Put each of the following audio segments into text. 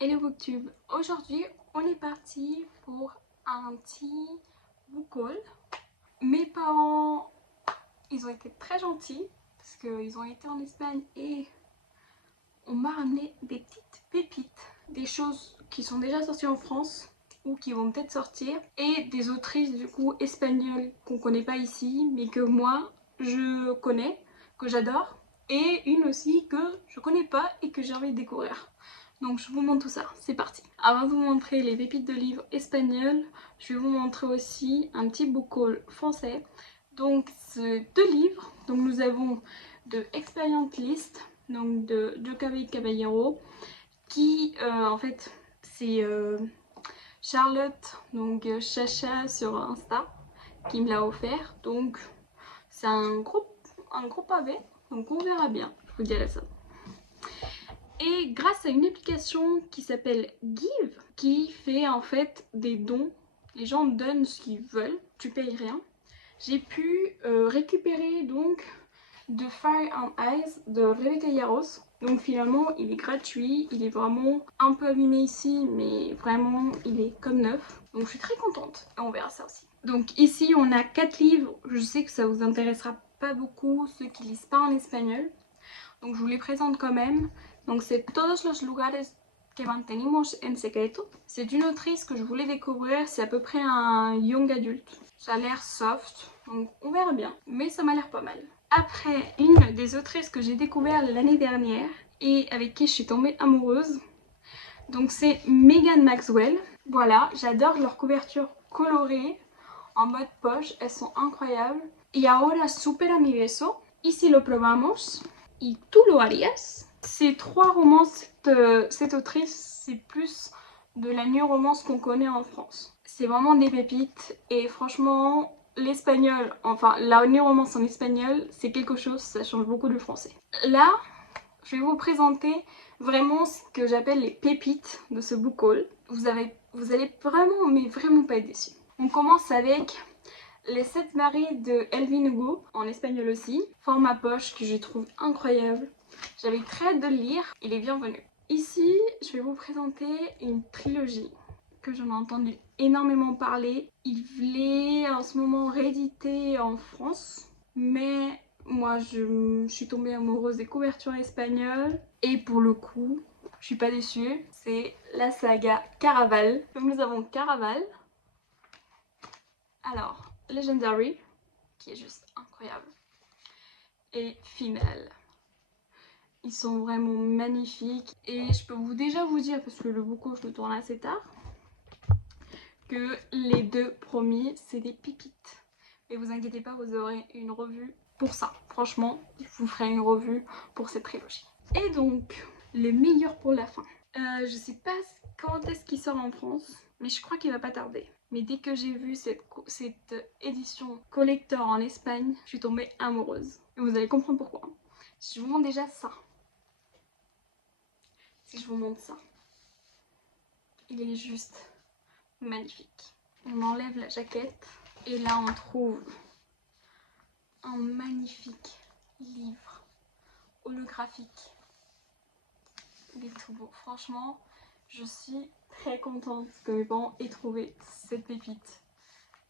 Hello Booktube, aujourd'hui on est parti pour un petit book haul. Mes parents, ils ont été très gentils parce qu'ils ont été en Espagne et on m'a ramené des petites pépites, des choses qui sont déjà sorties en France ou qui vont peut-être sortir, et des autrices du coup espagnoles qu'on connaît pas ici mais que moi je connais, que j'adore, et une aussi que je connais pas et que j'ai envie de découvrir. Donc je vous montre tout ça, c'est parti. Avant de vous montrer les pépites de livres espagnols, je vais vous montrer aussi un petit book haul français. Donc c'est deux livres. Donc nous avons de Experience List, donc de Jocabe Caballero, qui en fait c'est Charlotte, donc Chacha sur Insta, qui me l'a offert. Donc c'est un gros pavé, donc on verra bien, je vous dirai ça. Et grâce à une application qui s'appelle Give, qui fait en fait des dons, les gens donnent ce qu'ils veulent, tu payes rien. J'ai pu récupérer donc de Fire and Eyes de Rebecca Yarros. Donc finalement il est gratuit, il est vraiment un peu abîmé ici mais vraiment il est comme neuf. Donc je suis très contente et on verra ça aussi. Donc ici on a 4 livres, je sais que ça vous intéressera pas beaucoup ceux qui lisent pas en espagnol. Donc je vous les présente quand même. Donc c'est Todos los lugares que mantenimos en secreto. C'est une autrice que je voulais découvrir, c'est à peu près un young adulte. Ça a l'air soft, donc on verra bien, mais ça m'a l'air pas mal. Après, une des autrices que j'ai découvert l'année dernière et avec qui je suis tombée amoureuse, donc c'est Megan Maxwell. Voilà, j'adore leur couverture colorée en mode poche, elles sont incroyables. Y ahora supera mi beso, y si lo probamos, y tú lo harías. Ces trois romans, cette autrice, c'est plus de la new romance qu'on connaît en France. C'est vraiment des pépites et franchement, l'espagnol, enfin la new romance en espagnol, c'est quelque chose, ça change beaucoup du français. Là, je vais vous présenter vraiment ce que j'appelle les pépites de ce book haul. Vous allez vraiment, mais vraiment pas être déçus. On commence avec Les 7 maris de Elvin Hugo, en espagnol aussi. Format poche que je trouve incroyable. J'avais très hâte de le lire, il est bienvenu. Ici, je vais vous présenter une trilogie que j'en ai entendu énormément parler. Il est en ce moment réédité en France, mais moi je suis tombée amoureuse des couvertures espagnoles et pour le coup, je suis pas déçue. C'est la saga Caraval. Donc nous avons Caraval. Alors, Legendary, qui est juste incroyable, et Final. Ils sont vraiment magnifiques et je peux déjà vous dire, parce que le bouquin je le tourne assez tard, que les deux premiers c'est des pépites. Mais vous inquiétez pas, vous aurez une revue pour ça. Franchement, je vous ferai une revue pour cette trilogie. Et donc, le meilleur pour la fin. Je sais pas quand est-ce qu'il sort en France, mais je crois qu'il va pas tarder. Mais dès que j'ai vu cette édition collector en Espagne, je suis tombée amoureuse. Et vous allez comprendre pourquoi. Si je vous montre déjà ça. Si je vous montre ça. Il est juste magnifique. On enlève la jaquette et là on trouve un magnifique livre holographique. Il est tout beau. Franchement, je suis très contente que mes parents aient trouvé cette pépite.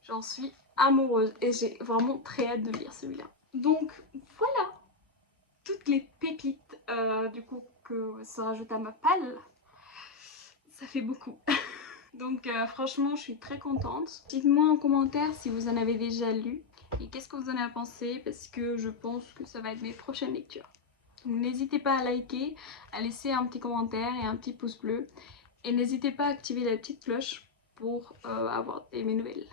J'en suis amoureuse et j'ai vraiment très hâte de lire celui-là. Donc voilà toutes les pépites du coup que se rajoutent à ma palle. Ça fait beaucoup. Donc franchement, je suis très contente. Dites-moi en commentaire si vous en avez déjà lu et qu'est-ce que vous en avez pensé, parce que je pense que ça va être mes prochaines lectures. Donc n'hésitez pas à liker, à laisser un petit commentaire et un petit pouce bleu. Et n'hésitez pas à activer la petite cloche pour avoir mes nouvelles.